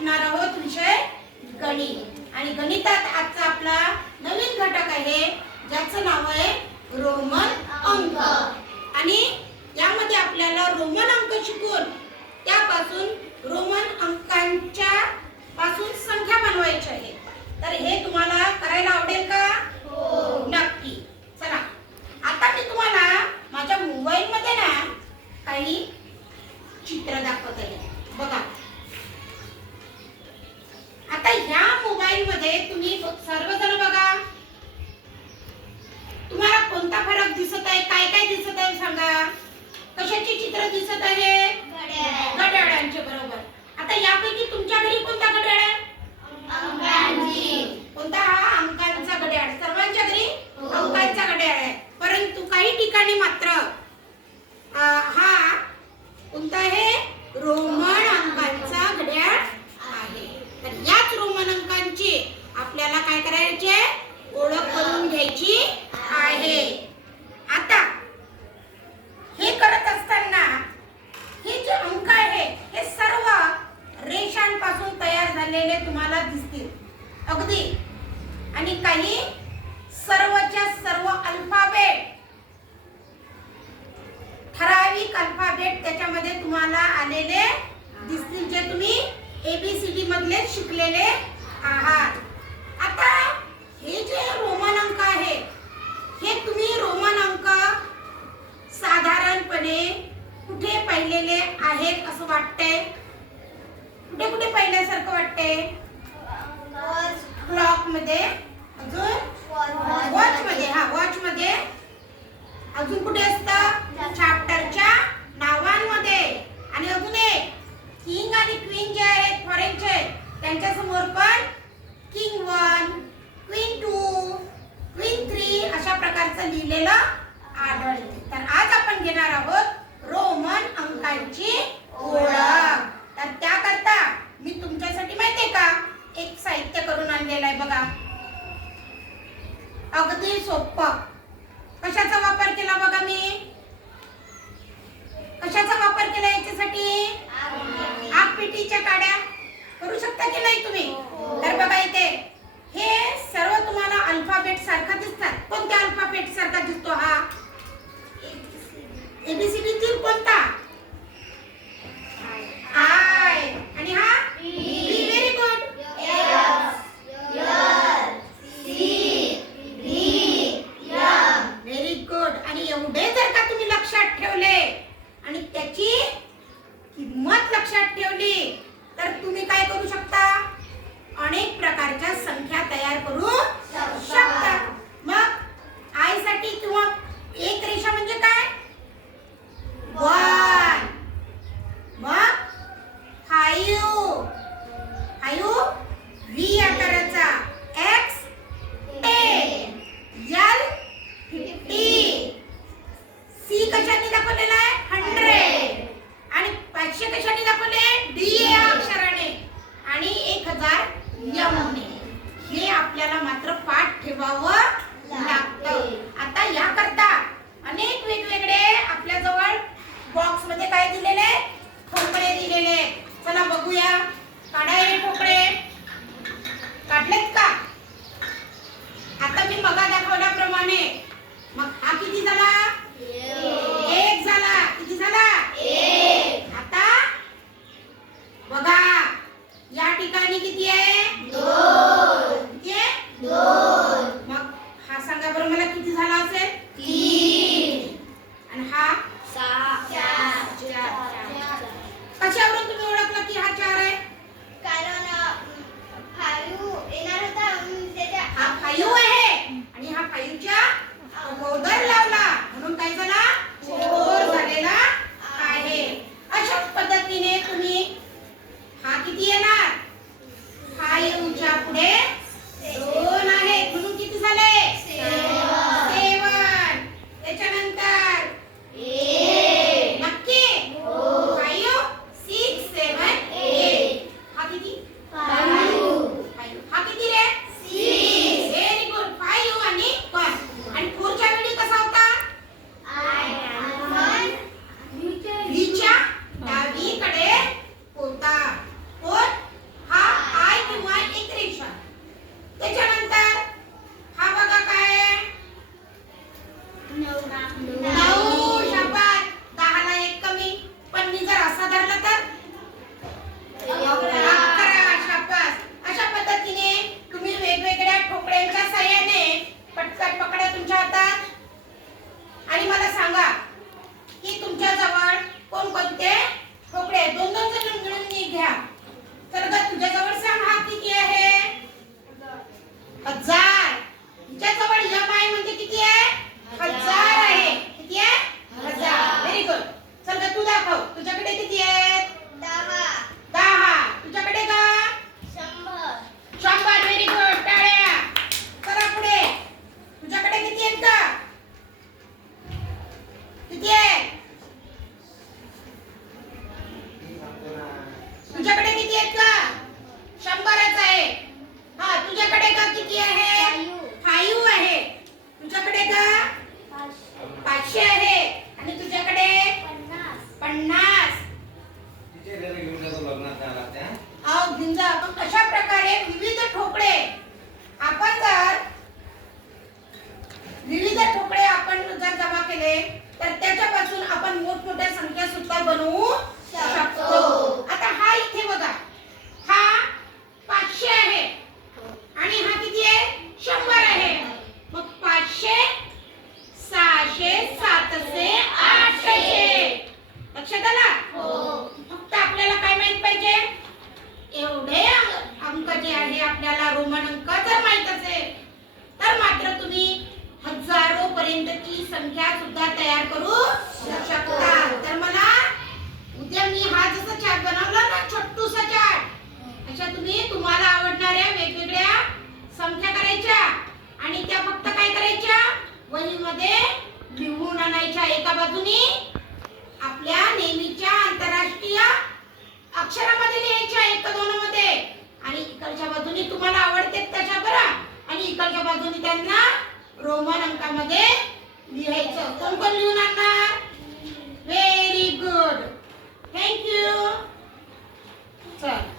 शिकणार आहोत विषय गणित. आणि गणितात आजचा आपला नवीन घटक आहे ज्याचं नाव आहे रोमन अंक. आणि यामध्ये आपल्याला रोमन अंक शिकून त्यापासून रोमन अंकांच्या पासून संख्या बनवायची आहे तर हे तुम्हाला करायला आवडेल का नक्की चला आता मी तुम्हाला माझ्या मोबाईल मध्ये ना काही चित्र दाखवत आहे बघा आता ह्या मोबाईल मध्ये तुम्ही सर्वजण बघा तुम्हाला कोणता फरक दिसत आहे काय काय दिसत आहे सांगा कशाचे चित्र दिसत आहे घड्याळांचे बरोबर आता यापैकी तुमच्या घरी कोणता घड्याळ आहे कोणता हा अंकांचा घड्याळ सर्वांच्या घरी अंकांचा घड्याळ आहे परंतु काही ठिकाणी मात्र अ, हा कोणता आहे रोमन अंकांचा घड्याळ आहे तर याच रोमन अंकांची आपल्याला काय करायचे ओळख करून घ्यायची आहे आता हे करत असताना हे जे अंक आहे हे सर्व रेषांपासून तयार झालेले तुम्हाला दिसतील अगदी आणि काही सर्वच्या सर्व अल्फाबेट ठराविक अल्फाबेट त्याच्यामध्ये तुम्हाला आलेले दिसतील जे तुम्ही एबीसीडी मधले शिकलेले आहात. आता हे जे रोमन अंक आहे हे तुम्ही रोमन अंक साधारणपणे कुठे पाहिलेले आहेत असं वाटतंय? कुठे कुठे पाहिल्यासारखं वाटतंय? क्लॉकमध्ये अजून? वॉच मध्ये. हा वॉच मध्ये. अजून कुठे असतं? लिहिलेलं आढळते. तर आज आपण घेणार आहोत रोमन अंकांची ओळख. तर त्याकरता मी तुमच्यासाठी माहितीये का एक साहित्य करून आणलेलं आहे बघा. अगदी सोपं. कशाचा वापर केला बघा मी? कशाचा वापर केला याच्यासाठी? आग पिटीच्या काड्या. करू शकता की नाही तुम्ही? तर बघा इथे हे सर्व तुम्हाला अल्फाबेट यमुने. हे आपल्याला मात्र पाठ ठेवावं लागतं. आता याकरता अनेक वेगवेगळे आपल्या जवळ बॉक्समध्ये काय दिलेले? ठोकळे दिलेले. आहेत. चला बघूया काढा हे ठोकळे काढलेत का आता मी मगा दाखवल्याप्रमाणे मग हा किती झाला एक झाला किती झाला आता बघा या ठिकाणी किती आहे? दोन. सांगा. की तुमच्या जवळ कोणकोणते ठोकळे दोन दोन जण मिळून घ्या. तर ग तुझ्या जवळ सांग हा किती आहे? हजार. तुमच्याजवळ जवळ यम आहे म्हणजे किती आहे? हजार.